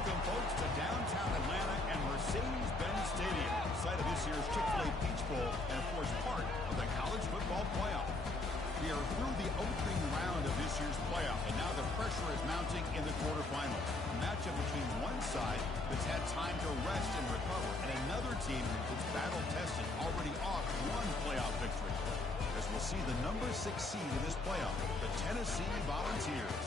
Welcome, folks, to downtown Atlanta and Mercedes-Benz Stadium, site of this year's Chick-fil-A Peach Bowl and, of course, part of the college football playoff. We are through the opening round of this year's playoff, and now the pressure is mounting in the quarterfinals. A matchup between one side that's had time to rest and recover, and another team that's battle-tested, already off one playoff victory. As we'll see the number 6 seed in this playoff, the Tennessee Volunteers,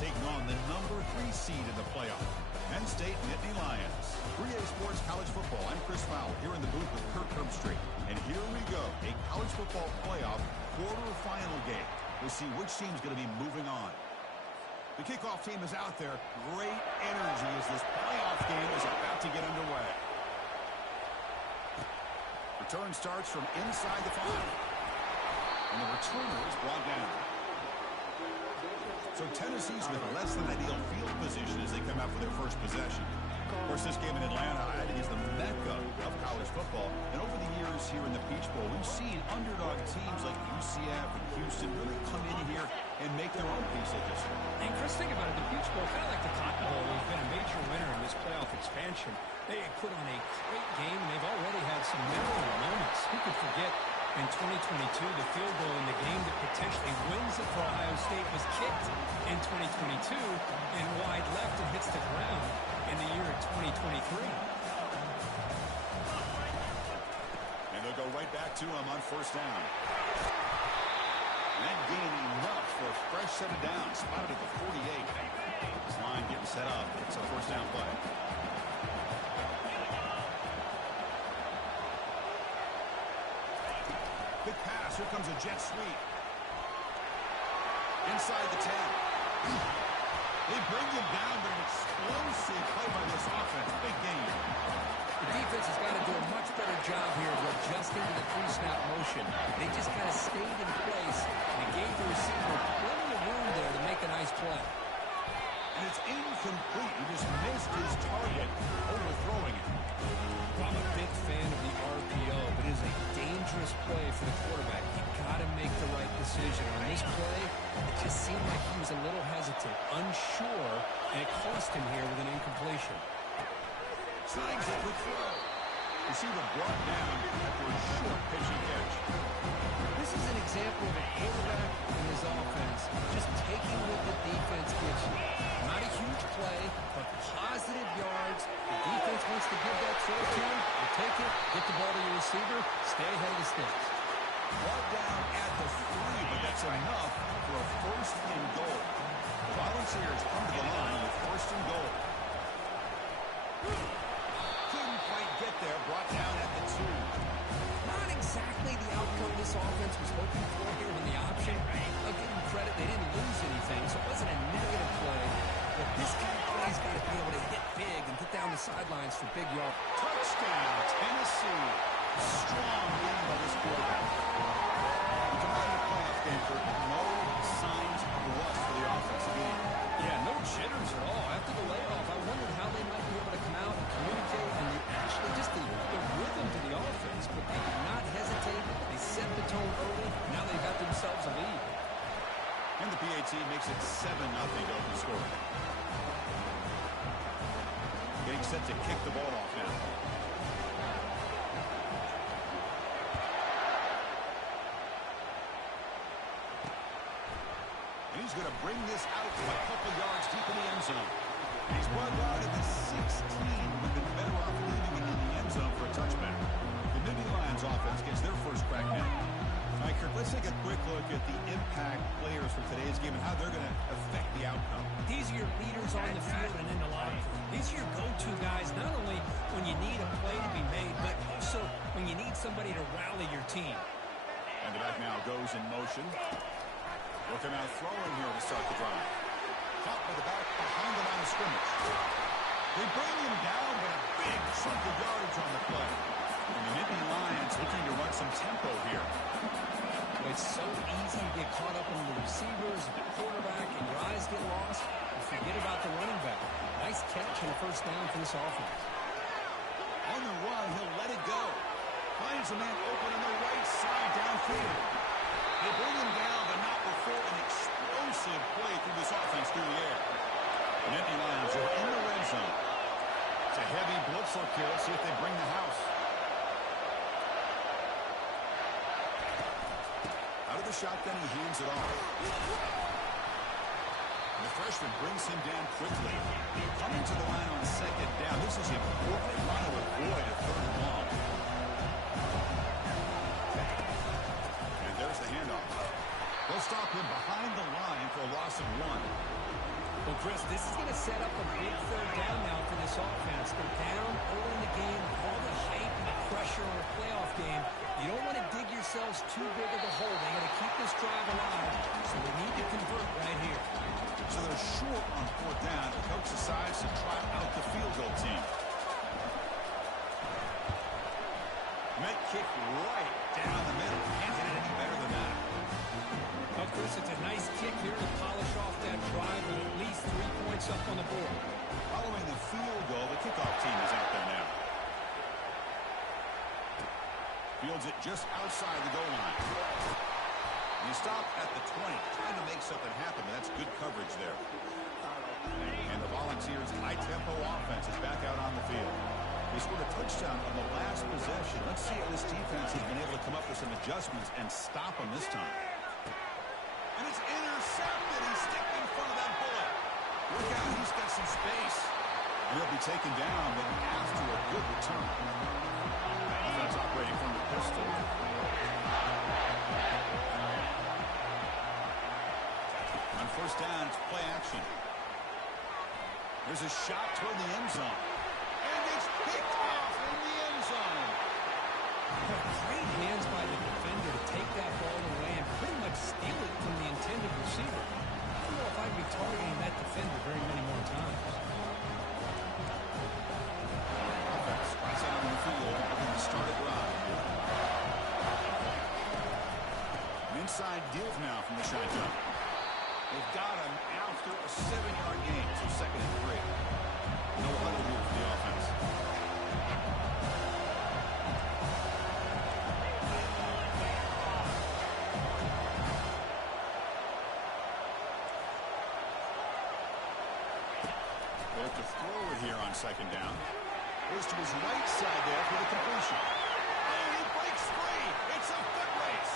taking on the number 3 seed in the playoff, Penn State Nittany Lions. 3A Sports College Football. I'm Chris Fowler here in the booth with Kirk Herbstreit. And here we go, a college football playoff quarterfinal game. We'll see which team's going to be moving on. The kickoff team is out there. Great energy as this playoff game is about to get underway. Return starts from inside the 5. And the returner is brought down. So Tennessee's with less than ideal field position as they come out for their first possession. Of course, this game in Atlanta, I think, is the mecca of college football. And over the years here in the Peach Bowl, we've seen underdog teams like UCF and Houston really come in here and make their own piece of history. And Chris, think about it. The Peach Bowl, kind of like the Cotton Bowl, has been a major winner in this playoff expansion. They put on a great game, and they've already had some memorable moments. Who could forget in 2022, the field goal in the game that potentially wins it for Ohio State was kicked in 2022 and wide left and hits the ground in the year of 2023. And they'll go right back to him on first down. And gaining enough for a fresh set of downs. Spotted at the 48. This line getting set up. It's a first down play. Big pass. Here comes a jet sweep. Inside the 10. They bring him down, but an explosive play by this offense. Big game. The defense has got to do a much better job here of adjusting to the 3-snap motion. They just kind of stayed in place, and it gave the receiver plenty of room there to make a nice play. And it's incomplete. He just missed his target, overthrowing it. I'm a big fan of the RPO, but it is a dangerous play for the quarterback. You got to make the right decision. On this play, it just seemed like he was a little hesitant, unsure, and it cost him here with an incompletion. Slides it with throw. Receiver brought down after a short pitching catch. This is an example of a quarterback in his offense just taking what the defense gives you. Not a huge play, but positive yards. The defense wants to give that throw to him. You take it, get the ball to your receiver, stay ahead of the sticks. Brought down at the 3, but that's enough for a first and goal. The Volunteers come to the line with first and goal. Couldn't quite get there, brought down at the 2. Not exactly the outcome this offense was hoping for here in the option. I'll give them credit, they didn't lose anything, so it wasn't a negative play. But this kind of play's got to be able to hit big and get down the sidelines for big yards. Touchdown, Tennessee. Strong game by this quarterback. We come out of the playoff game for no signs of rust for the offensive game. Yeah, no jitters at all. After the layoff, I wondered how they might be able to come out and communicate and actually just the rhythm to the offense. But they did not hesitate. They set the tone early. Now they've got themselves a lead. And the PAT makes it 7-0 to open score. Getting set to kick the ball off now. And he's going to bring this out to a couple yards deep in the end zone. And he's brought down at the 16. Would have been better off leaving it in the end zone for a touchback. The Nittany Lions offense gets their first crack now. All right, Kirk, let's take a quick look at the impact players for today's game and how they're going to affect the outcome. These are your leaders on the field and in the locker room. These are your go-to guys, not only when you need a play to be made, but also when you need somebody to rally your team. And the back now goes in motion. Looking out throwing here to start the drive. Caught by the back behind the line of scrimmage. They bring him down, but a big chunk of yards on the play. And the Nittany Lions looking to run some tempo here. It's so easy to get caught up in the receivers, the quarterback, and your eyes get lost. You forget about the running back. Nice catch and a first down for this offense. On the run, he'll let it go. Finds a man open on the right side downfield. They bring him down, but not before an explosive play through this offense through the air. The Nittany Lions are in the red zone. It's a heavy blitz look here. Let's see if they bring the house. Out of the shotgun, he hands it off. The freshman brings him down quickly. Coming to the line on second down. This is important. They want to avoid a third and long. And there's the handoff. They'll stop him behind the line for a loss of 1. Well, Chris, this is going to set up a big third down now for this offense. They're down early in the game, all the hype and the pressure on a playoff game. You don't want to dig yourselves too big of a hole. They got to keep this drive alive, so they need to convert right here. So they're short on fourth down. The coach decides to try out the field goal team. Met kick right down the middle. Can't hit it any better than that. Well, Chris, it's a nice kick here to polish off that drive with at least 3 points up on the board. Following the field goal, the kickoff team is out there now. Fields it just outside the goal line. And he stopped at the 20, trying to make something happen, but that's good coverage there. And the Volunteers' high-tempo offense is back out on the field. They scored a touchdown on the last possession. Let's see how this defense has been able to come up with some adjustments and stop them this time. And it's intercepted. He's sticking in front of that bullet. Look out, he's got some space. And he'll be taken down, but after a good return. Offense operating from the pistol. On first down, it's play action. There's a shot toward the end zone. And it's picked off in the end zone. Great hands by the defender to take that ball away and pretty much steal it from the intended receiver. I don't know if I'd be targeting that defender very many more times. Offense right out on the field, looking to start a drive. An inside give now from the shotgun. They've got him after a 7-yard gain, so 2nd and 3. No huddle here for the offense. They have to throw it here on 2nd down. Goes to his right side there for the completion. And he breaks free. It's a foot race.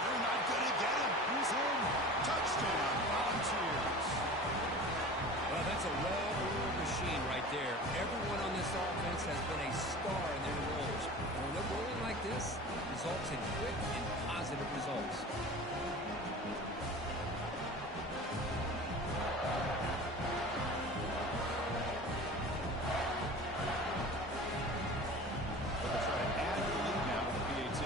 They're not going to get him. He's in. Touchdown, Volunteers. Well, that's a well-oiled machine right there. Everyone on this offense has been a star in their roles. And when they're rolling like this, it results in quick and positive results. They'll try to add the lead now with the PAT.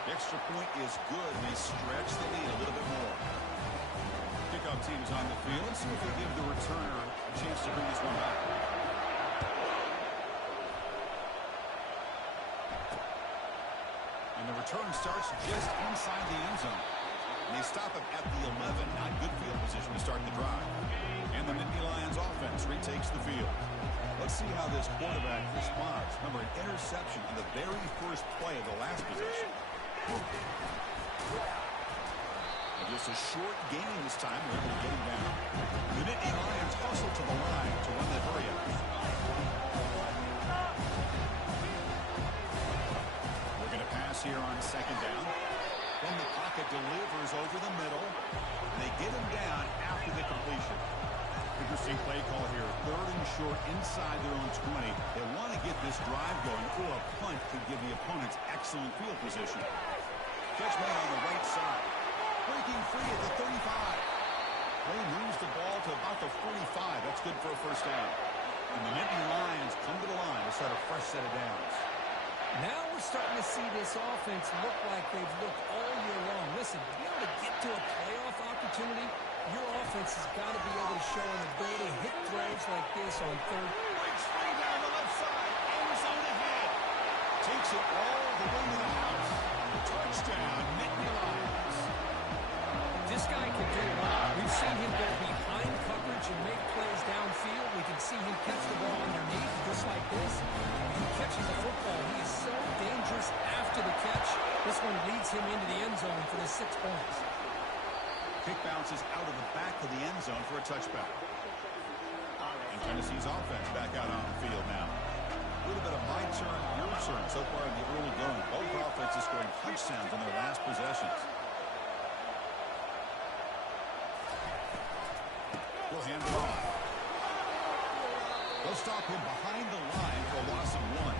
The extra point is good, and they stretch the lead a little bit more. Kickoff team is on the field. Let's see if they give the returner a chance to bring this one back. And the return starts just inside the end zone. And they stop him at the 11. Not good field position to start the drive. And the Nittany Lions offense retakes the field. Let's see how this quarterback responds. Remember, an interception on the very first play of the last possession. And just a short gain this time. We're able to get him down. The Nittany Lions hustle to the line to run the hurry up. We're going to pass here on 2nd down. From the pocket, delivers over the middle. And they get him down after the completion. Interesting play call here. 3rd and short inside their own 20. They want to get this drive going, or a punt could give the opponents excellent field position. Catch made on the right side. Breaking free at the 35. They moves the ball to about the 45. That's good for a first down. And the Nittany Lions come to the line to start a fresh set of downs. Now we're starting to see this offense look like they've looked all year long. Listen, to be able to get to a playoff opportunity, your offense has got to be able to show an ability to hit throws like this on 3rd. Breaks free down the left side. End zone ahead. Takes it all the way to the house. Touchdown, Nittany Lions. This guy can do it all. We've seen him go behind coverage and make plays downfield. We can see him catch the ball underneath just like this. When he catches the football, he is so dangerous after the catch. This one leads him into the end zone for the 6 points. Kick bounces out of the back of the end zone for a touchback. And Tennessee's offense back out on the field now. A little bit of my turn, your turn so far in the early going. Both offenses scoring touchdowns in their last possessions. We'll hand it off. They'll stop him behind the line for a loss of 1.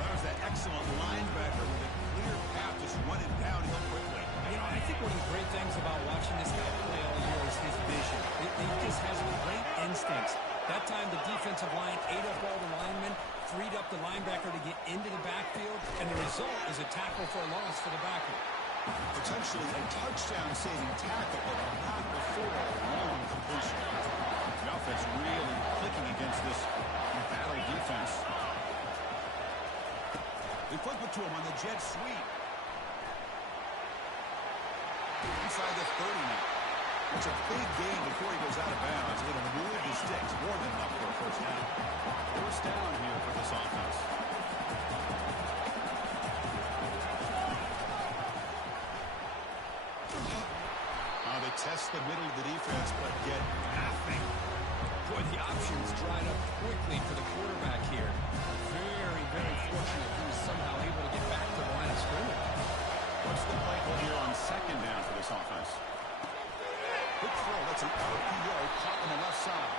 That was that excellent linebacker with a clear path just running downhill quickly. You know, I think one of the great things about watching this guy play all year is his vision. He just has great instincts. That time the defensive line ate up all the linemen, freed up the linebacker to get into the backfield, and the result is a tackle for a loss for the backer. Potentially a touchdown-saving tackle, but not before a long completion. The offense really clicking against this embattled defense. They flip it to him on the jet sweep. Inside the 30 now. It's a big game before he goes out of bounds. It'll move the sticks more than enough for a first down. First down here for this offense. They test the middle of the defense, but get nothing. Boy, the options dried up quickly for the quarterback here. Very, very fortunate he was somehow able to get back to the line of scrimmage. What's the play call here on second down for this offense? Quick throw. That's an RPO caught on the left side.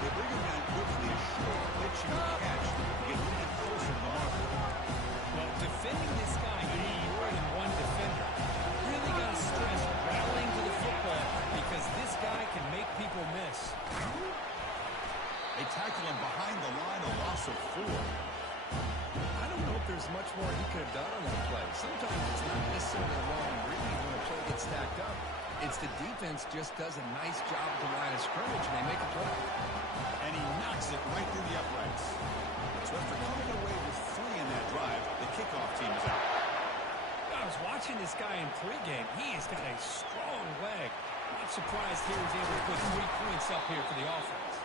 They bring him down quickly. A short pitching catch to get a little bit closer to the marker. Well, defending this guy, you need more than one defender. Really got to stress rallying to the football because this guy can make people miss. They tackle him behind the line, a loss of 4. I don't know if there's much more he could have done on that play. Sometimes it's not necessarily a long read when a play gets stacked up. It's the defense just does a nice job at the line of scrimmage, and they make a play. And he knocks it right through the uprights. So after coming away with 3 in that drive, the kickoff team is out. I was watching this guy in pregame. He has got a strong leg. Not surprised here he's able to put 3 points up here for the offense.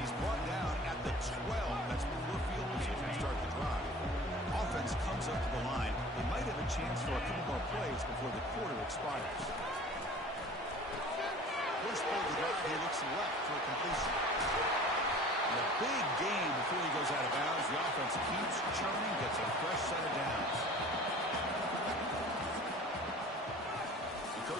He's brought down at the 12. That's before field position to start the drive. Offense comes up to the line. They might have a chance for a couple more plays before the quarter expires. First play of the drive, he looks left for a completion. And a big game before he goes out of bounds. The offense keeps churning, gets a fresh set of downs.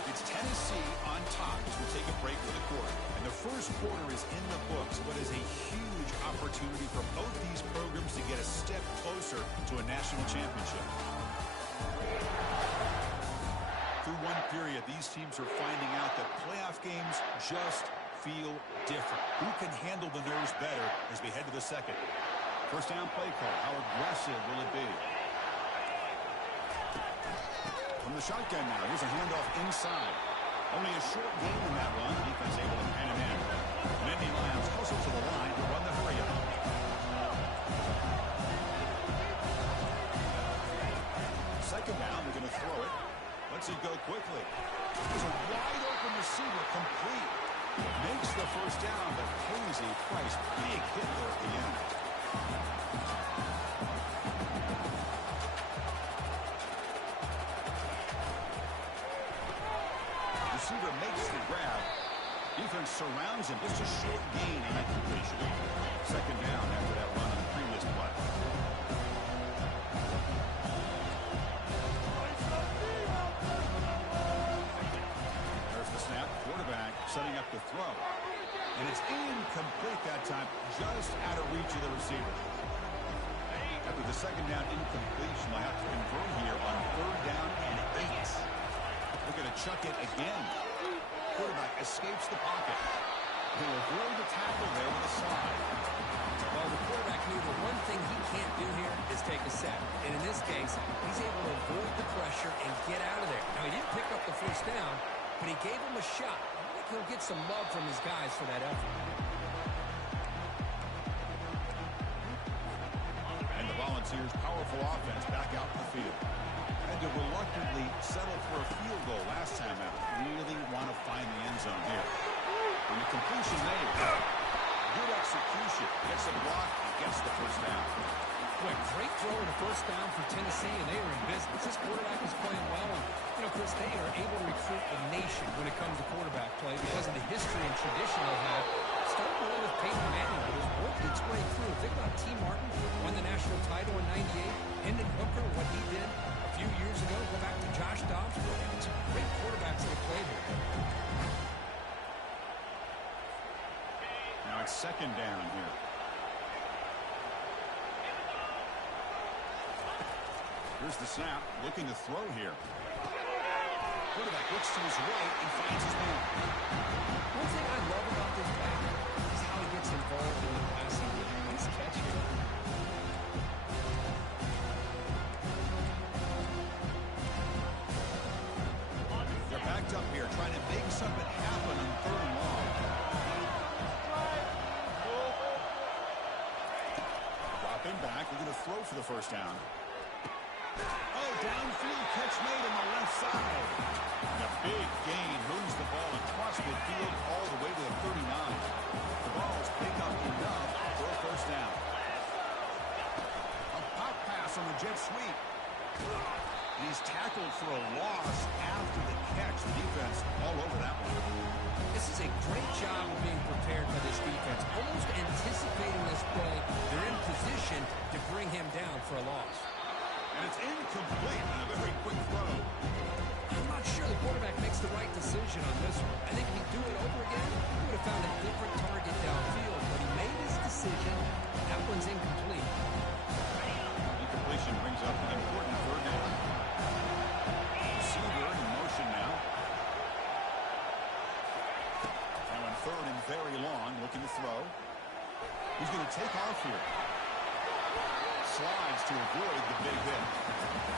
It's Tennessee on top as we take a break for the quarter. And the first quarter is in the books, but is a huge opportunity for both these programs to get a step closer to a national championship. Through one period, these teams are finding out that playoff games just feel different. Who can handle the nerves better as we head to the second? First down play call. How aggressive will it be? From the shotgun now, here's a handoff inside. Only a short gain in that run. Defense able to pen him in. Mindy Lyons hustle to the line to run the hurry up. Second down, they're going to throw it. Lets it go quickly. There's a wide open receiver complete. Makes the first down, but pays a price. Big hit there at the end. Receiver makes the grab. Defense surrounds him. Just a short gain in that completion. Second down after that run on the previous play. There's the snap. Quarterback setting up the throw. And it's incomplete that time. Just out of reach of the receiver. After the second down incompletion, they'll have to convert here on 3rd down and 8. They're going to chuck it again. Quarterback escapes the pocket. He'll avoid the tackle there with a slide. Well, the quarterback knew the one thing he can't do here is take a sack. And in this case, he's able to avoid the pressure and get out of there. Now, he didn't pick up the first down, but he gave him a shot. I think he'll get some love from his guys for that effort. And the Volunteers' powerful offense back out in the field. Had to reluctantly settle for a field goal last time out. Really want to find the end zone here. And the completion made. Good execution. Gets a block and gets the first down. Boy, great throw and a first down for Tennessee, and they are in business. This quarterback is playing well. And, you know, Chris, they are able to recruit a nation when it comes to quarterback play because of the history and tradition they have. Starting really with Peyton Manning, but has worked its way through. Think about T. Martin, won the national title in '98. Hendon Hooker, what he did a few years ago. Go back to Josh Dobbs. Some great quarterbacks that have played here. Now it's second down here. Here's the snap, looking to throw here. Quarterback looks to his right and finds his man. One thing I love about this back is how he gets involved in the passing game. Nice catch here. They're backed up here, trying to make something happen on third and long. Dropping back, we're going to throw for the first down. Oh, downfield catch made on the left side. And a big gain moves the ball across midfield all the way to the 39. The Vols pick up enough for a first down. A pop pass on the jet sweep. And he's tackled for a loss after the catch. The defense all over that one. This is a great job of being prepared by this defense. Almost anticipating this play. They're in position to bring him down for a loss. And it's incomplete on a very quick throw. I'm not sure the quarterback makes the right decision on this one. I think if he'd do it over again, he would have found a different target downfield. But he made his decision. That one's incomplete. Incompletion brings up an important third down. Receiver in motion now. Now on third and very long, looking to throw. He's going to take off here. Slides to avoid the big hit.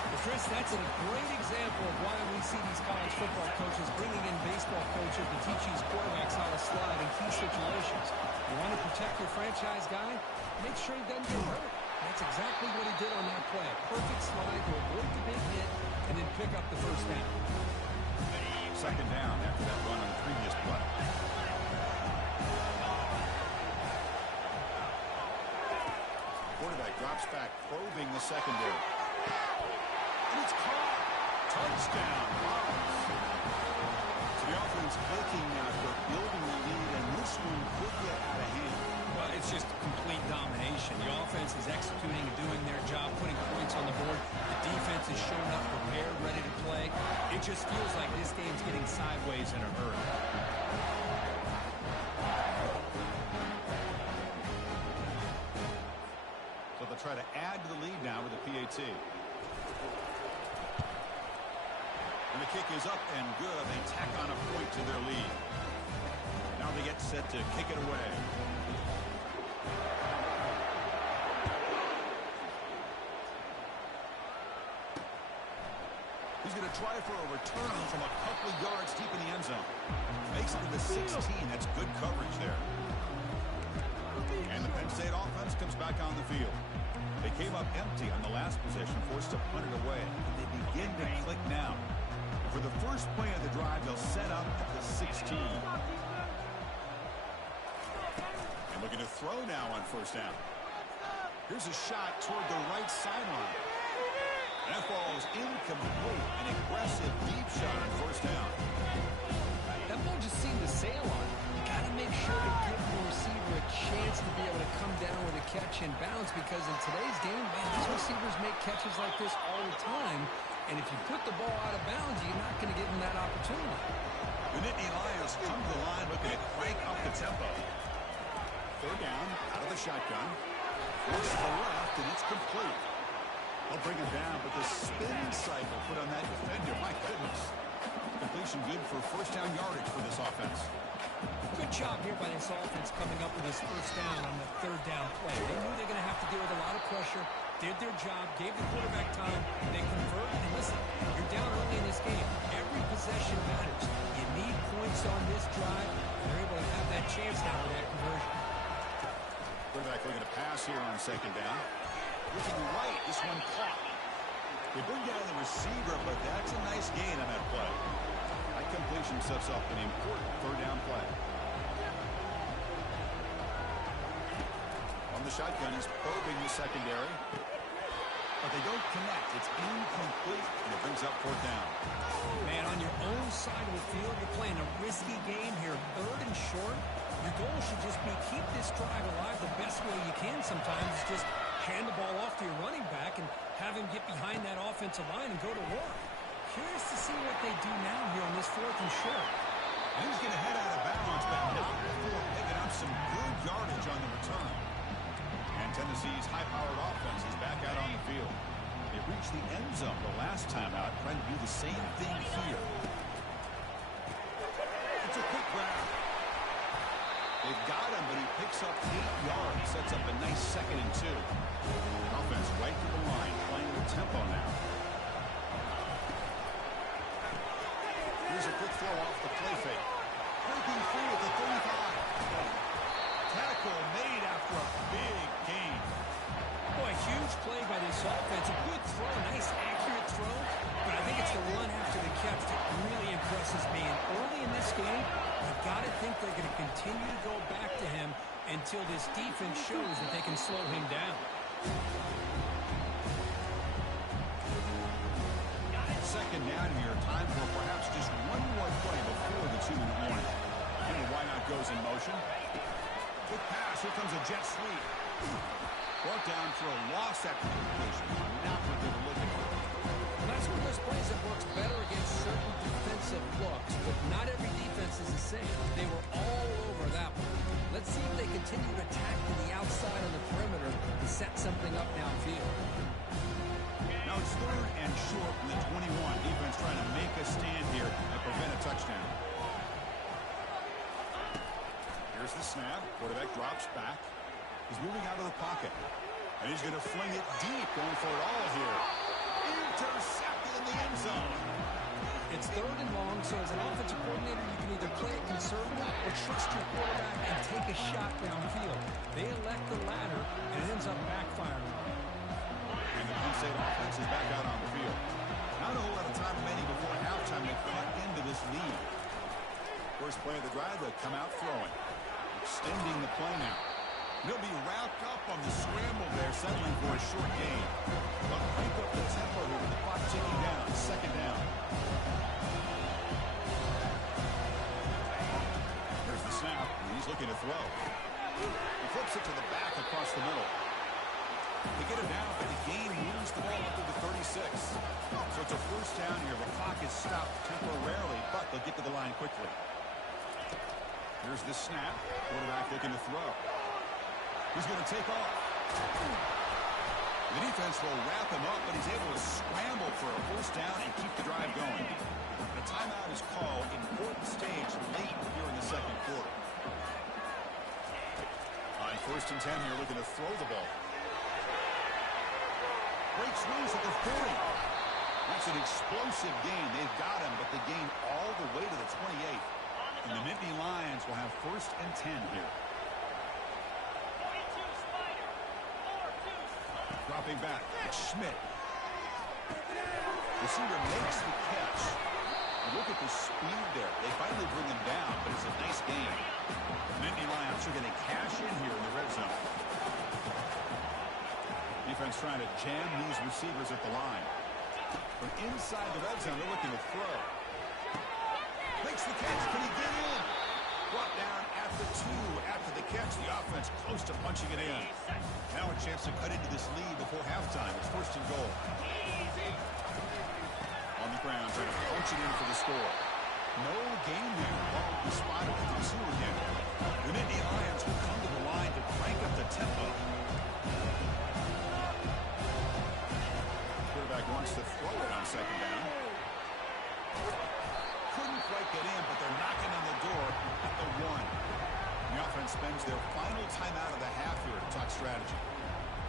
Well, Chris, that's a great example of why we see these college football coaches bringing in baseball coaches to teach these quarterbacks how to slide in key situations. You want to protect your franchise guy? Make sure he doesn't get hurt. That's exactly what he did on that play. A perfect slide to avoid the big hit and then pick up the first down. Second down after that run on the previous play. Quarterback drops back, probing the secondary. And it's caught. Touchdown. So the offense looking for building the lead, and this one could get out of hand. Well, it's just complete domination. The offense is executing and doing their job, putting points on the board. The defense is showing up prepared, ready to play. It just feels like this game's getting sideways in a hurry. So they'll try to add to the lead now with the PAT. And the kick is up and good. They tack on a point to their lead. Now they get set to kick it away. He's going to try for a return from a couple of yards deep in the end zone. Makes it to the 16. That's good coverage there. And the Penn State offense comes back on the field. They came up empty on the last possession, forced to punt it away. And they begin to click now. For the first play of the drive, they'll set up at the 16. And looking to throw now on first down. Here's a shot toward the right sideline. And that ball is incomplete. An aggressive deep shot on first down. That ball just seemed to sail on it. You got to make sure to give the receiver a chance to be able to come down with a catch and bounce, because in today's game, man, these receivers make catches like this all the time. And if you put the ball out of bounds, you're not going to give them that opportunity. The Nittany Lions come to the line looking to crank up the tempo. Third down, out of the shotgun. Force to the left, and it's complete. They'll bring it down, but the spin cycle put on that defender, my goodness. Completion good for first down yardage for this offense. Good job here by this offense coming up with this first down on the third down play. They knew they were going to have to deal with a lot of pressure, did their job, gave the quarterback time, they converted. And listen, you're down early in this game. Every possession matters. You need points on this drive. They're able to have that chance now with that conversion. Quarterback looking to pass here on second down. Looking right, this one caught. They bring down the receiver, but that's a nice gain on that play. That completion sets up an important third down play. On the shotgun, he's probing the secondary. But they don't connect. It's incomplete, and it brings up fourth down. Man, on your own side of the field, you're playing a risky game here. 3rd and short. Your goal should just be keep this drive alive the best way you can sometimes. Is just hand the ball off to your running back and have him get behind that offensive line and go to work. Curious to see what they do now here on this 4th and short. And he's going to head out of bounds, but not before picking up some good yardage on the return. And Tennessee's high-powered offense is back out on the field. They reached the end zone the last time out, trying to do the same thing here. It's a quick grab. They've got him, but he picks up 8 yards, sets up a nice 2nd and 2. Offense right to the line, playing with tempo now. Here's a quick throw off the play fake. Breaking free at the 35. Tackle made after a big gain. Boy, huge play by this offense. A good throw, nice accurate throw. But I think it's the run after the catch that really impresses me. And early in this game, I've got to think they're going to continue to go back to him until this defense shows that they can slow him down. Second down here, time for perhaps just one more play before the 2-minute warning. And Y18 goes in motion. Quick pass, here comes a jet sweep. Brought down for a loss after completion. Not what they were looking for. Well, that's one of those plays that works better against certain defensive looks, but not every defense is the same. They were all over that one. Let's see if they continue to attack to the outside on the perimeter to set something up downfield. Now it's 3rd and short from the 21. Defense trying to make a stand here and prevent a touchdown. Here's the snap. Quarterback drops back. He's moving out of the pocket. And he's going to fling it deep, going for it all here. Intercepted in the end zone. It's 3rd and long, so as an offensive coordinator, you can either play it conservative or trust your quarterback and take a shot downfield. They elect the latter, and it ends up backfiring. And the Penn State offense is back out on the field. Not a whole lot of time remaining before halftime to cut into this lead. First play of the drive, they'll come out throwing. Extending the play now. They'll be wrapped up on the scramble there, settling for a short gain. But crank up the tempo here with the clock ticking down. 2nd down. There's the snap, and he's looking to throw. He flips it to the back across the middle. They get it down, but the gain moves the ball up to the 36. So it's a 1st down here. The clock is stopped temporarily, but they'll get to the line quickly. Here's the snap. Quarterback looking to throw. He's going to take off. The defense will wrap him up, but he's able to scramble for a 1st down and keep the drive going. The timeout is called. Important stage late here in the 2nd quarter. On 1st and 10 here, looking to throw the ball. Breaks loose at the 40. That's an explosive gain. They've got him, but the gain all the way to the 28. And the Nittany Lions will have 1st and 10 here. Dropping back, it's Schmidt. Receiver makes the catch. And look at the speed there. They finally bring him down, but it's a nice gain. The Nittany Lions are going to cash in here in the red zone. Defense trying to jam these receivers at the line. From inside the red zone, they're looking to throw. Makes the catch. Can he get in? Brought down at the 2 after the catch. The offense close to punching it in. Now a chance to cut into this lead before halftime. It's 1st and goal. On the ground, trying to punch it in for the score. No gain there. Ball was spotted at the 2 again. The Nittany Lions will come to the line to crank up the tempo. Quarterback wants to throw it on 2nd down. Couldn't quite get in, but they're knocking on the door at the 1. The offense spends their final timeout of the half here to talk strategy.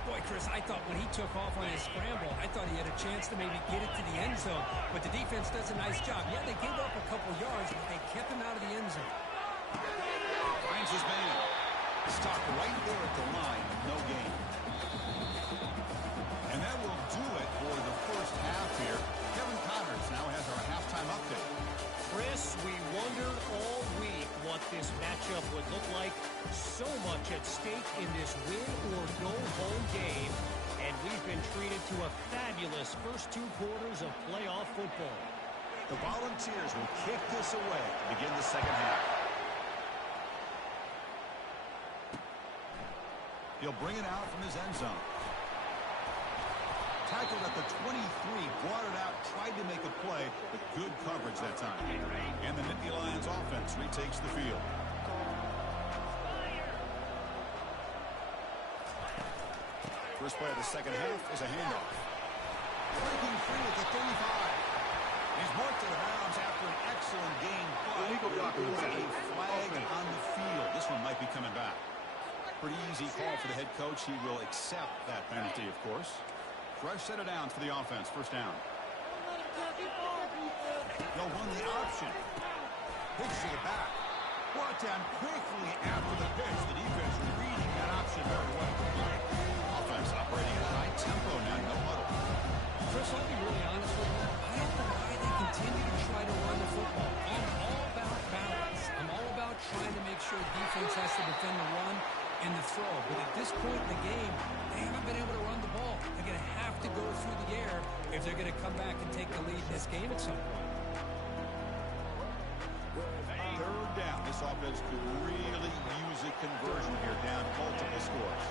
Boy, Chris, I thought when he took off on his scramble, I thought he had a chance to maybe get it to the end zone. But the defense does a nice job. Yeah, they gave up a couple yards, but they kept him out of the end zone. Finds his man. Stopped right there at the line. No gain. And that will do it for the 1st half here. Kevin Connors now has our halftime update. Chris, we wondered all week what this matchup would look like. So much at stake in this win-or-go-home game. And we've been treated to a fabulous first 2 quarters of playoff football. The Volunteers will kick this away to begin the second half. He'll bring it out from his end zone. Tackled at the 23, brought it out, tried to make a play, but good coverage that time. And the Nittany Lions offense retakes the field. First play of the second half is a handoff. Breaking free at the 35. He's marked to the bounds after an excellent gain, but there's a flag on the field. This one might be coming back. Pretty easy call for the head coach. He will accept that penalty, of course. Fresh set of downs for the offense. First down. They'll run the option. Pitch to the back. Brought down quickly after the pitch. The defense reading that option very well. Offense operating at a high tempo now. No huddle. Chris, I'll be really honest with you. I don't know why they continue to try to run the football. I'm all about balance. I'm all about trying to make sure defense has to defend the run and the throw. But at this point in the game, they haven't been able to run the ball. They're going to have to go through the air if they're going to come back and take the lead in this game at some point. Third down. This offense could really use a conversion here, down multiple scores.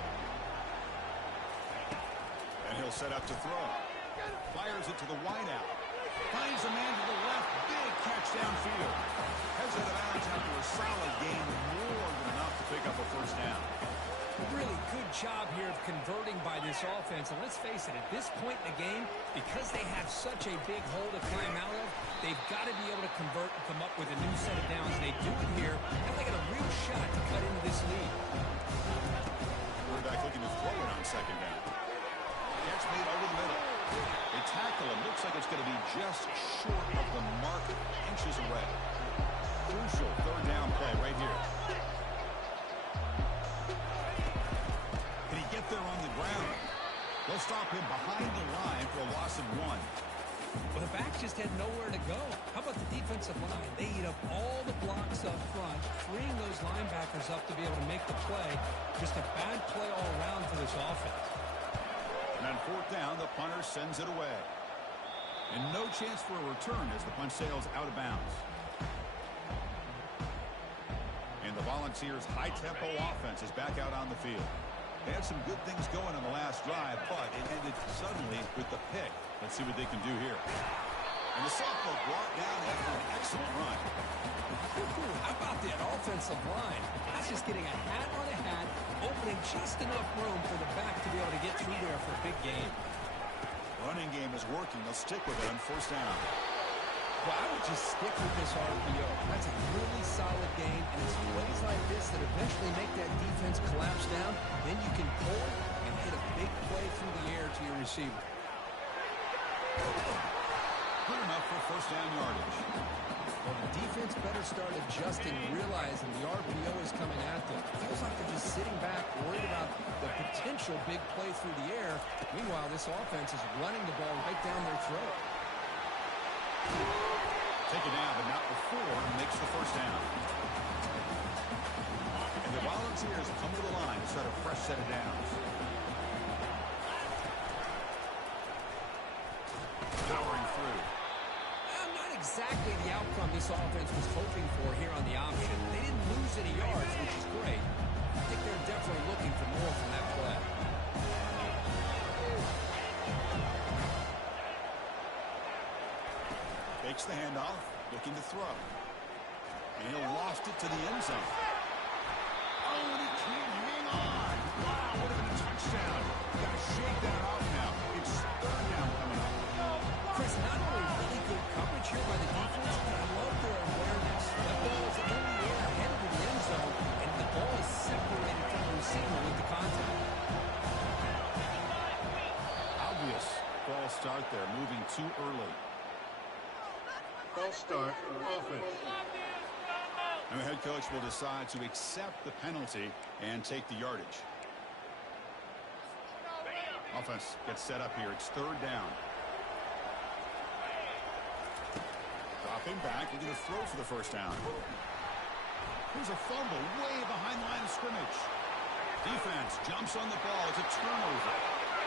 And he'll set up to throw. Fires it to the wideout. Finds a man to the left. Big catch downfield. Heads out of bounds after a solid gain. More than enough to pick up a first down. Really good job here of converting by this offense. And let's face it, at this point in the game, because they have such a big hole to climb out of, they've got to be able to convert and come up with a new set of downs. They do it here. Now they got a real shot to cut into this lead. Quarterback looking to throw it on second down. Catch made over the middle. They tackle him. Looks like it's going to be just short of the mark, inches away. Crucial third down play right here. Can he get there on the ground? They'll stop him behind the line for a loss of 1. Well, the back just had nowhere to go. How about the defensive line? They eat up all the blocks up front, freeing those linebackers up to be able to make the play. Just a bad play all around for this offense. And on fourth down, the punter sends it away. And no chance for a return as the punt sails out of bounds. And the Volunteers' high-tempo offense is back out on the field. They had some good things going on the last drive, but it ended suddenly with the pick. Let's see what they can do here. And the sophomore brought down after an excellent run. How about that offensive line? That's just getting a hat on a hat, opening just enough room for the back to be able to get through there for a big game. Running game is working. They'll stick with it on first down. Well, I would just stick with this RPO. That's a really solid game, and it's plays like this that eventually make that defense collapse down. Then you can pull it and hit a big play through the air to your receiver. Good enough for first down yardage. Well, the defense better start adjusting, realizing the RPO is coming at them. It feels like they're just sitting back, worried about the potential big play through the air. Meanwhile, this offense is running the ball right down their throat. Taken down, but not before he makes the first down. And the Volunteers come to the line to start a fresh set of downs. Powering through. Not exactly the outcome this offense was hoping for here on the option. They didn't lose any yards, which is great. I think they're definitely looking for more from that play. Takes the handoff, looking to throw. And he'll loft it to the end zone. Oh, and he can't hang on. Wow, would have been a touchdown. Got to shake that off now. It's third down coming up. Chris, not only really good coverage here by the defense, but I love their awareness. That ball is in the air, headed to the end zone, and the ball is separated from the receiver with the contact. Obvious false start there, moving too early. False start, offense. And the head coach will decide to accept the penalty and take the yardage. Offense gets set up here. It's third down. Dropping back, we're going to throw for the first down. Here's a fumble way behind the line of scrimmage. Defense jumps on the ball. It's a turnover.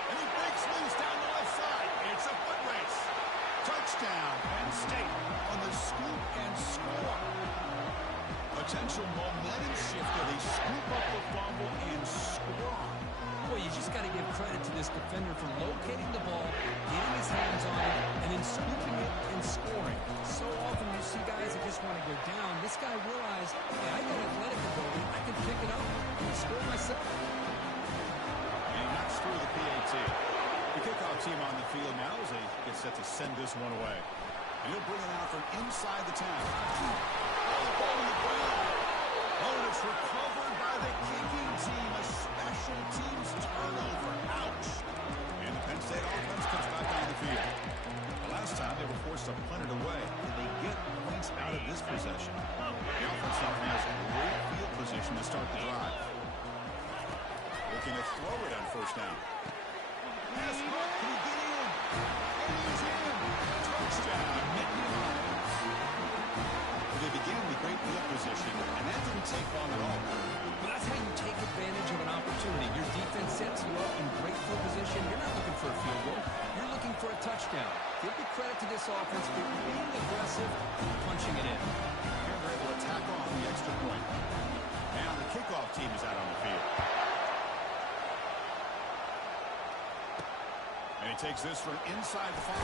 And he breaks loose down the left side. It's a foot race. Touchdown, Penn State on the scoop and score. Potential momentum shift. They scoop up the fumble and score. Boy, you just got to give credit to this defender for locating the ball, getting his hands on it, and then scooping it and scoring. So often you see guys that just want to go down. This guy realized, hey, I got athletic ability. I can pick it up and score myself. And he knocks through the PAT. The kickoff team on the field now as they get set to send this one away. And he'll bring it out from inside the 10. Oh, the ball on the ground. Oh, and it's recovered by the kicking team. A special teams turnover. Ouch. And the Penn State offense comes back on the field. The last time they were forced to punt it away. Did they get points out of this possession? The offense now has great field position to start the drive. Looking to throw it on first down. Pass block. Can he get in? And he's in. Touchdown. Nittany Lions. They began with great field position, and that didn't take long at all. But that's how you take advantage of an opportunity. Your defense sets you up in great field position. You're not looking for a field goal. You're looking for a touchdown. Give the credit to this offense for being aggressive and punching it in. Here they're able to tack on the extra point. Now the kickoff team is out on the field. And he takes this from inside the 5.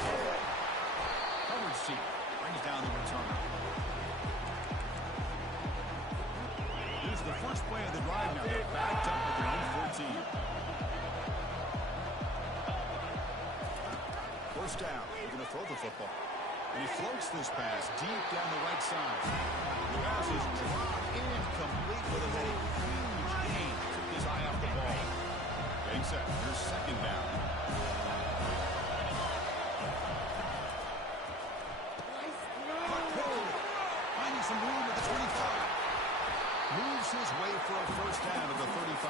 Coverage team brings down the returner. Here's the first play of the drive now. They're backed up at their own 14. First down. They're going to throw the football. And he floats this pass deep down the right side. The pass is dropped incomplete, but it's a huge gain. Took his eye off the ball. Getting set. Here's second down. Finding some room at the 25. Moves his way for a first down at the 35.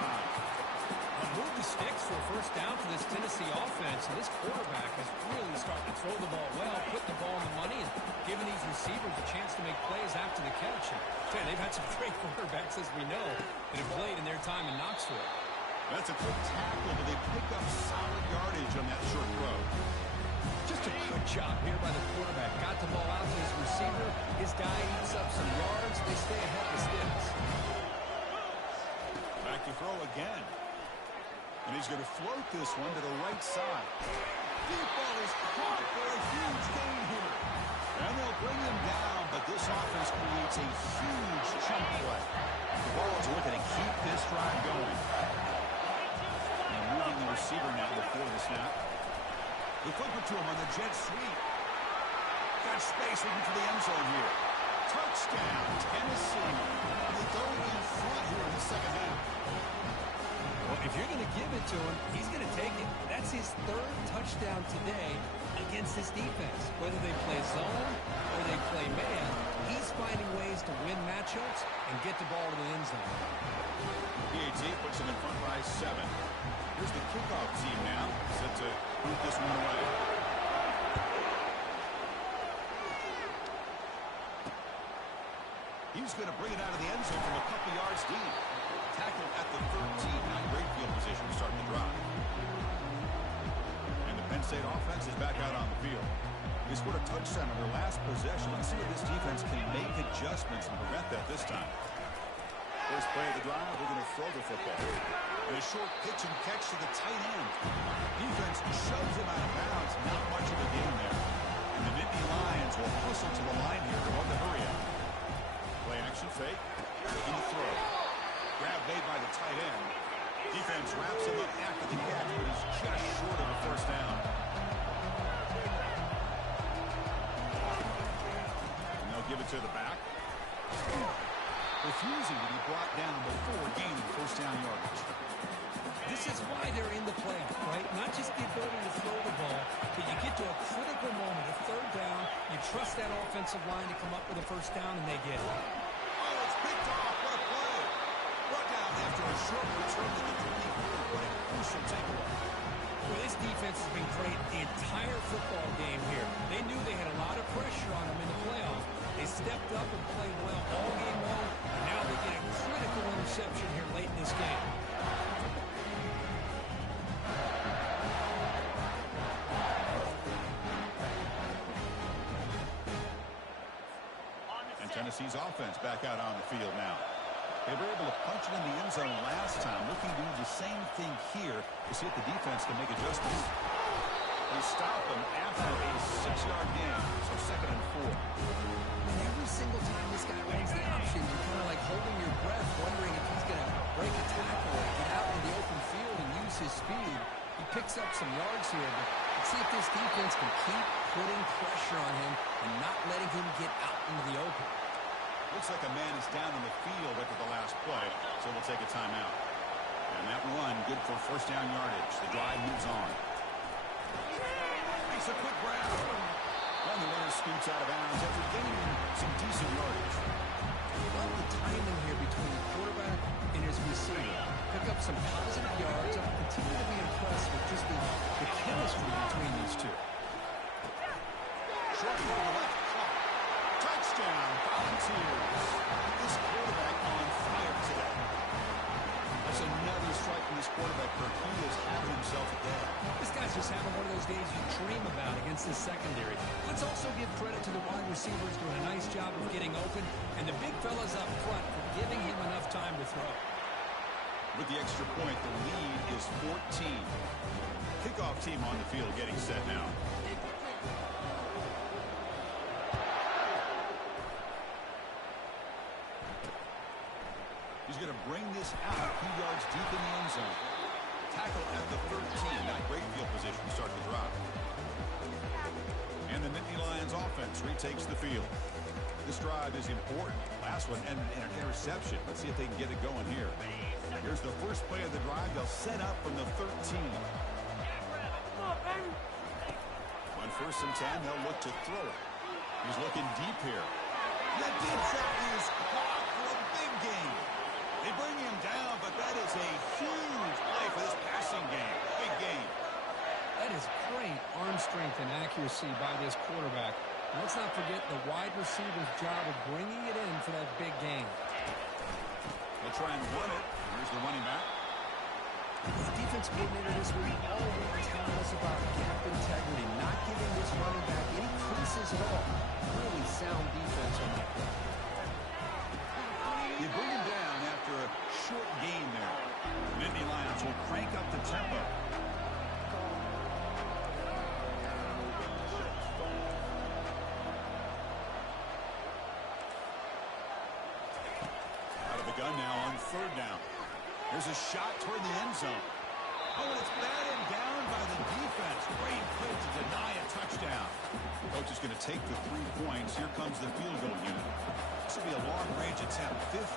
Move the sticks for a first down for this Tennessee offense, and this quarterback is really starting to throw the ball well, put the ball in the money, and giving these receivers a chance to make plays after the catch. And they've had some great quarterbacks, as we know, that have played in their time in Knoxville. That's a quick tackle, but they pick up solid yardage on that short throw. Just a good job here by the quarterback. Got the ball out to his receiver. His guy eats up some yards. They stay ahead of the sticks. Back to throw again. And he's going to float this one to the right side. Deep ball is caught for a huge gain here. And they'll bring him down, but this offense creates a huge chunk play. The ball is looking to keep this drive going. And moving the receiver now before the snap. They flip it to him on the jet sweep. Got space looking for the end zone here. Touchdown, Tennessee. They go in front here in the second half. Well, if you're going to give it to him, he's going to take it. That's his third touchdown today against this defense. Whether they play zone or they play man, he's finding ways to win matchups and get the ball to the end zone. PAT puts him in front by 7. Here's the kickoff team now, set to boot this one away. He's going to bring it out of the end zone from a couple yards deep. Tackle at the 13. Now great field position to start the drive. And the Penn State offense is back out on the field. They scored a touchdown on their last possession. Let's see if this defense can make adjustments and prevent that this time. First play of the drive, we're going to throw the football. And a short pitch and catch to the tight end. Defense shoves him out of bounds. Not much of a gain there. And the Nittany Lions will hustle to the line here to run the hurry up. Play action fake. Taking the throw. Grab made by the tight end. Defense wraps him up after the catch, but he's just short of a first down. And they'll give it to the back. Refusing to be brought down before gaining first down yardage. This is why they're in the playoff, right? Not just the ability to throw the ball, but you get to a critical moment, a third down, you trust that offensive line to come up with a first down, and they get it. Oh, it's picked off. What a play. Brought down after a short return to the 23. What a crucial takeaway. Well, this defense has been great the entire football game here. They knew they had a lot of pressure on them in the playoff. They stepped up and played well all game long, and now they get a critical interception here late in this game. Tennessee's offense back out on the field now. They were able to punch it in the end zone last time, looking to do the same thing here to see if the defense can make adjustments. They stop them after a 6-yard gain, so 2nd and 4. And every single time this guy runs the option, you're kind of like holding your breath, wondering if he's going to break a tackle or get out in the open field and use his speed. He picks up some yards here, but let's see if this defense can keep putting pressure on him and not letting him get out into the open. Looks like a man is down on the field after the last play, so we'll take a timeout. And that run, good for 1st down yardage. The drive moves on. Makes a quick grab. And the runner scoots out of bounds after gaining some decent yardage. Love the timing here between the quarterback and his receiver. Pick up some positive yards. I'll continue to be impressed with just the chemistry between these two. Short to the left. Touchdown, Volunteers. This quarterback on fire today. That's another strike from this quarterback, Kirk. He is having himself a day. This guy's just having one of those days you dream about against the secondary. Let's also give credit to the wide receivers doing a nice job of getting open, and the big fellas up front for giving him enough time to throw. With the extra point, the lead is 14. Kickoff team on the field getting set now. He's going to bring this out a few yards deep in the end zone. Tackle at the 13. Not great field position to start the drive. And the Nittany Lions offense retakes the field. This drive is important. Last one ended in an interception. Let's see if they can get it going here. Here's the first play of the drive. They'll set up from the 13. On 1st and 10, they'll look to throw it. He's looking deep here. The deep shot is caught for a big gain. They bring him down, but that is a huge play for this passing game. Big game. That is great arm strength and accuracy by this quarterback. And let's not forget the wide receiver's job of bringing it in for that big game. They'll try and run it. Here's the running back. The defense coordinator this week all week telling us about gap integrity, not giving this running back any creases at all. Really sound defense on that play. You bring him down after a short gain there. The Nittany Lions will crank up the tempo. Out of the gun now on 3rd down. There's a shot toward the end zone. Oh, and it's batted down by the defense. Great play to deny a touchdown. Coach is going to take the 3 points. Here comes the field goal unit. This will be a long-range attempt, 51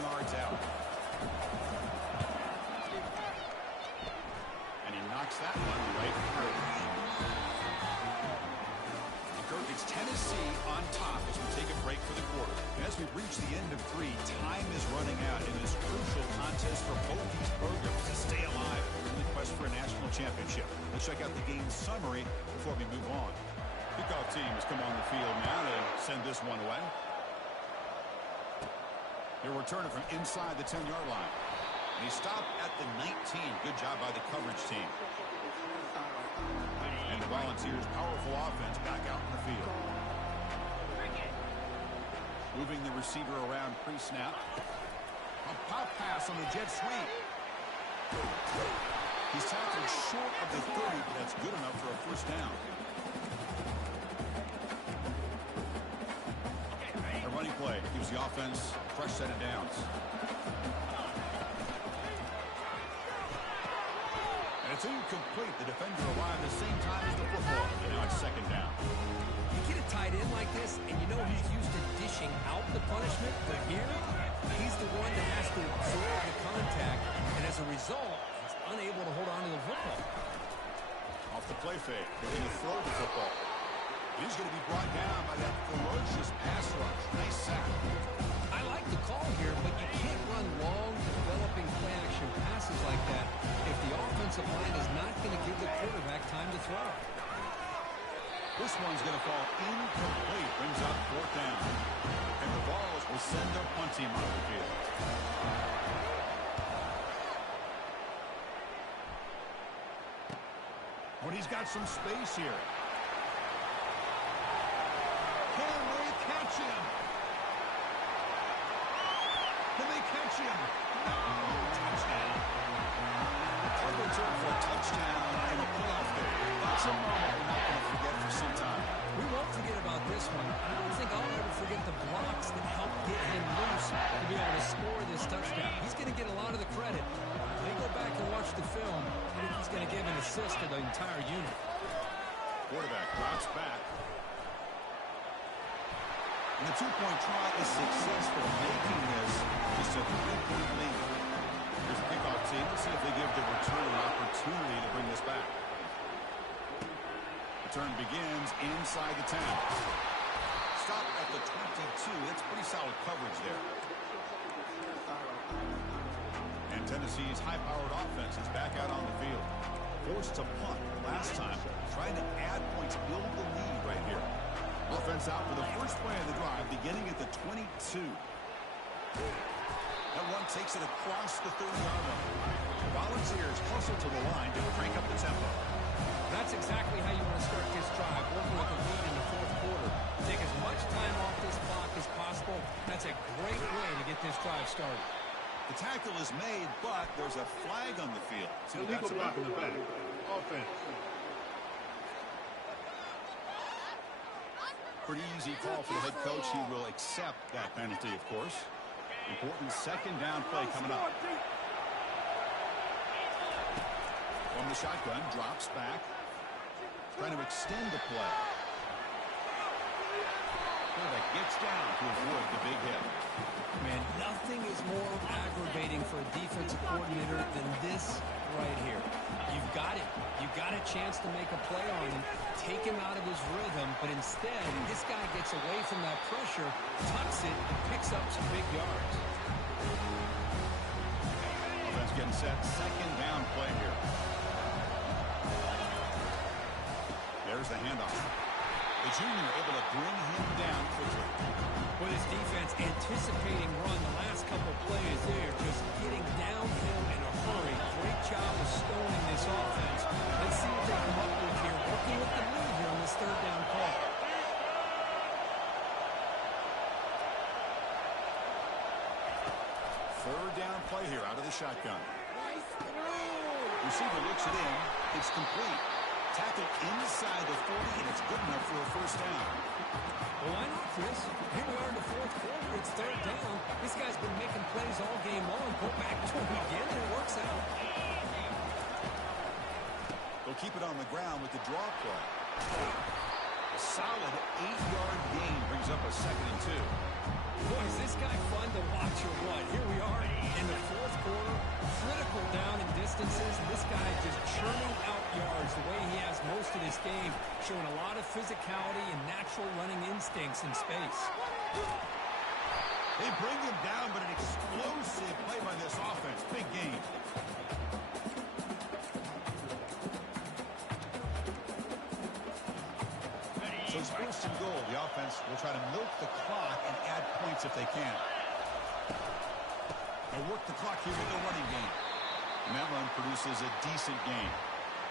yards out. And he knocks that one right through. And Kirk, it's Tennessee on top as we take a break for the quarter. And as we reach the end of 3, time is running out in this crucial contest for both these programs to stay alive in the quest for a national championship. Let's check out the game summary before we move on. Kickoff team has come on the field now to send this one away. He'll return it from inside the 10-yard line. And he stopped at the 19. Good job by the coverage team. And the Volunteers' powerful offense back out in the field. Moving the receiver around pre-snap. A pop pass on the jet sweep. He's tackled short of the 30, but that's good enough for a 1st down. A running play gives the offense a fresh set of downs. And it's incomplete. The defender arrived at the same time as the football. And now it's 2nd down. You get a tight end like this, and you know he's used to dishing out the punishment, but here, he's the one that has to absorb the contact, and as a result, he's unable to hold on to the football. Off the play fake, looking to throw the football. He's going to be brought down by that ferocious pass rush. Nice sack. I like the call here, but you can't run long, developing play-action passes like that if the offensive line is not going to give the quarterback time to throw. This one's going to fall incomplete. Brings up 4th down. And the Vols will send their punt team off the field. But he's got some space here. Can they catch him? Can they catch him? No! Touchdown. Cardinals return for a touchdown in a playoff game. That's a moment we're not going to forget for some time. We won't forget about this one. I don't think I'll ever forget the blocks that helped get him loose to be able to score this touchdown. He's going to get a lot of the credit. They go back and watch the film, I think he's going to give an assist to the entire unit. Quarterback drops back. And the two-point try is successful, making this just a three-point lead. Here's the kickoff team. Let's see if they give the return an opportunity to bring this back. Return begins inside the 10. Stop at the 22. That's pretty solid coverage there. And Tennessee's high-powered offense is back out on the field. Forced to punt last time, trying to add points, build the lead right here. Offense out for the first play of the drive, beginning at the 22. That one takes it across the 30-yard line. Volunteers hustle to the line to crank up the tempo. That's exactly how you want to start this drive, working with a lead in the fourth quarter. Take as much time off this clock as possible. That's a great way to get this drive started. The tackle is made, but there's a flag on the field. So Illegal block in the back. Offense. Pretty easy call for the head coach. He will accept that penalty, of course. Important second down play coming up. From the shotgun, drops back. Trying to extend the play. Quarterback gets down to avoid the big hit. Man, nothing is more aggravating for a defensive coordinator than this right here. You've got it. You've got a chance to make a play on him, take him out of his rhythm, but instead, this guy gets away from that pressure, tucks it, and picks up some big yards. Offense getting set. Second down play here. There's the handoff. The junior able to bring him down quickly. With his defense anticipating run the last couple plays there, just getting downhill in a hurry. Great job of stoning this offense. Let's see what they come up with here, working with the lead here on this third down call. Third down play here out of the shotgun. Receiver looks it in. It's complete. Tackle inside the 40, and it's good enough for a first down. Well, why not, Chris? Here we are in the fourth quarter. It's third down. This guy's been making plays all game long. Go back to him again, and it works out. They'll keep it on the ground with the draw play. A solid 8-yard gain brings up a 2nd and 2. Boy, is this guy fun to watch or what? Here we are in the fourth quarter. Critical down and distances. This guy just churning out yards the way he has most of this game, showing a lot of physicality and natural running instincts in space. They bring him down, but an explosive play by this offense. Big game. So it's first and goal. The offense will try to milk the clock and add points if they can. They'll work the clock here with the running game. And that run produces a decent game.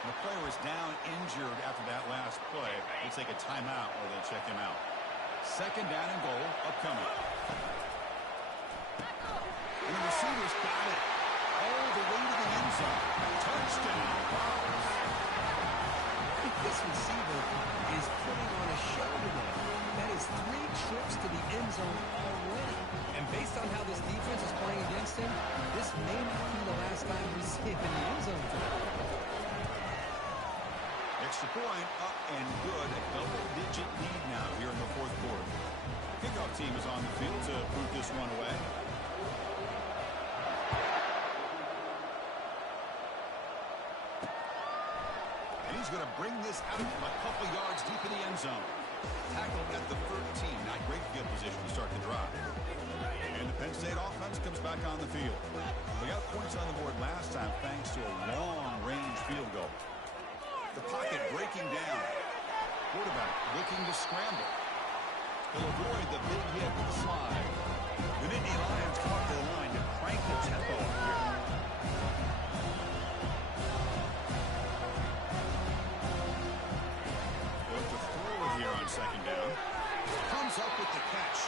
And the player is down injured after that last play. They'll take a timeout or they'll check him out. Second down and goal upcoming. And the receiver's got it. All the way to the end zone. Touchdown. This receiver is putting on a show today. That is 3 trips to the end zone already. And based on how this defense is playing against him, this may not be the last time we see him in the end zone today. Extra point up and good. A double-digit lead now here in the fourth quarter. Kickoff team is on the field to put this one away. He's going to bring this out from a couple yards deep in the end zone. Tackled at the 13. Not great field position to start the drive. And the Penn State offense comes back on the field. They got points on the board last time thanks to a long-range field goal. The pocket breaking down. Quarterback looking to scramble. He'll avoid the big hit with the slide. The Nittany Lions come up to the line to crank the tempo up here. Second down. Comes up with the catch.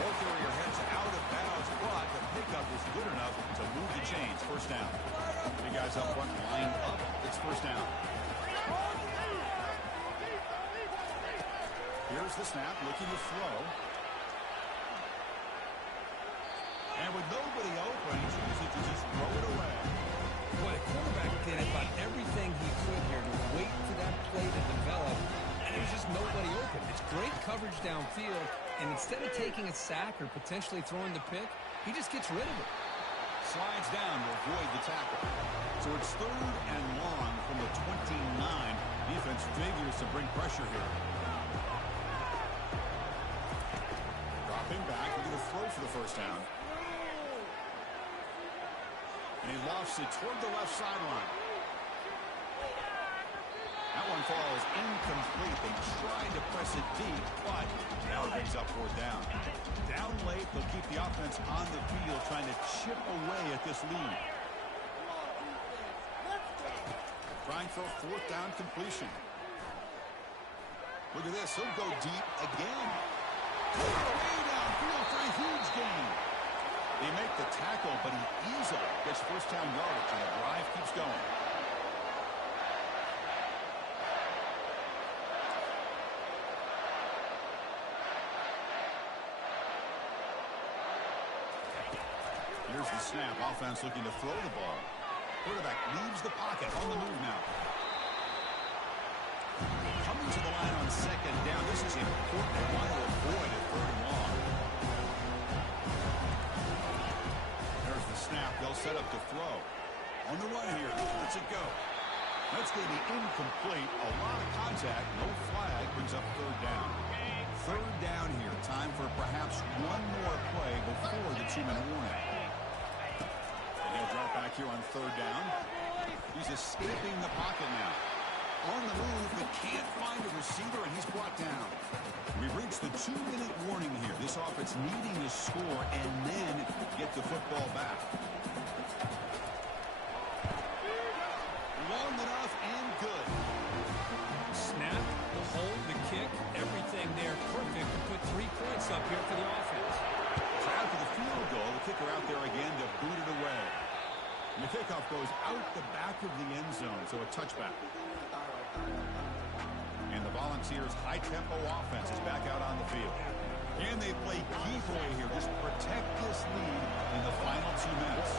Ball carrier heads out of bounds, but the pick It's first down. Big guys up front lined up. It's first down. Here's the snap, looking to throw. And with nobody open, he chooses to just throw it away. Boy, the quarterback did about everything he could here to wait for that play to develop, and there's just nobody open. It's great coverage downfield, and instead of taking a sack or potentially throwing the pick, he just gets rid of it. Slides down to avoid the tackle. So it's third and long from the 29. Defense figures to bring pressure here. Dropping back, we're going to throw for the first down. And he lofts it toward the left sideline. That one falls incomplete. They tried to press it deep, but now it brings up fourth down. Down late, they'll keep the offense on the field, trying to chip away at this lead. Trying for a fourth down completion. Look at this. He'll go deep again. Way downfield for a huge gain. They make the tackle, but he easily gets first down yardage, and the drive keeps going. Here's the snap. Offense looking to throw the ball. Quarterback leaves the pocket on the move now. Coming to the line on second down. This is important. They want to avoid a third and long. There's the snap. They'll set up to throw. On the run here. Let's it go. That's going to be incomplete. A lot of contact. No flag. Brings up third down. Third down here. Time for perhaps one more play before the 2-minute warning. And he'll drop back here on third down. He's escaping the pocket now. On the move, but can't find a receiver, and he's brought down. We've reached the 2-minute warning here. This offense needing to score and then get the football back. Long enough and good. Snap, the hold, the kick, everything there perfect to put 3 points up here for the offense. So after the field goal, the kicker out there again to boot it away. And the kickoff goes out the back of the end zone, so a touchback. And the Volunteers' high-tempo offense is back out on the field. And they play keep away here. Just protect this lead in the final 2 minutes.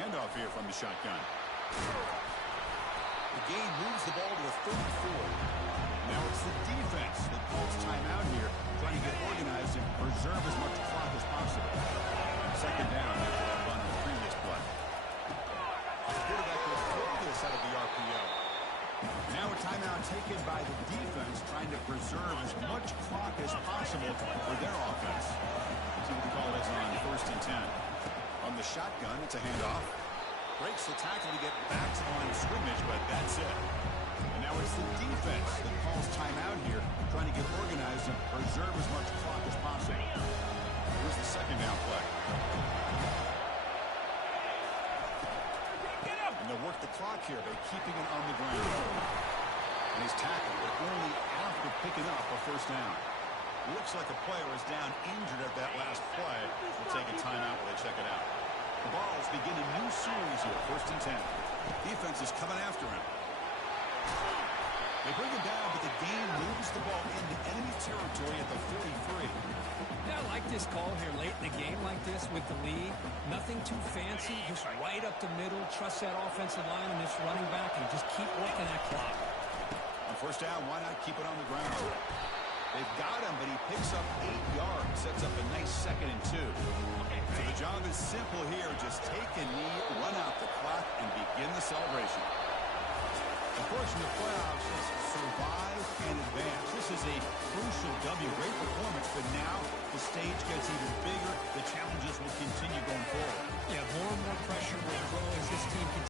Handoff here from the shotgun. The game moves the ball to the 34. Now it's the defense that calls timeout here, trying to get organized and preserve as much clock as possible. Second down after that run in the previous play. The quarterback will throw this out of the RPO. Now a timeout taken by the defense, trying to preserve as much clock as possible for their offense. See what the call is on first and 10. On the shotgun, it's a handoff. Breaks the tackle to get back on scrimmage, but that's it. And now it's the defense that calls timeout here, trying to get organized and preserve as much clock as possible. Here's the second down play. And they'll work the clock here by keeping it on the ground. And he's tackled, but only after picking up a first down. Looks like a player is down injured at that last play. We'll take a timeout while they check it out. The Vols begin a new series here, first and 10. Defense is coming after him. They bring him down, but the game moves the ball into enemy territory at the 43. Yeah, I like this call here late in the game like this with the lead. Nothing too fancy, just right up the middle. Trust that offensive line and this running back and just keep working that clock. On first down, why not keep it on the ground? They've got him, but he picks up 8 yards, sets up a nice second and 2. So the job is simple here. Just take a knee, run out the clock, and begin the celebration. Of course, in the playoffs is survive and advance. This is a crucial W. Great performance, but now the stage gets even bigger. The challenges will continue going forward. Yeah, more and more pressure will grow as this team continues.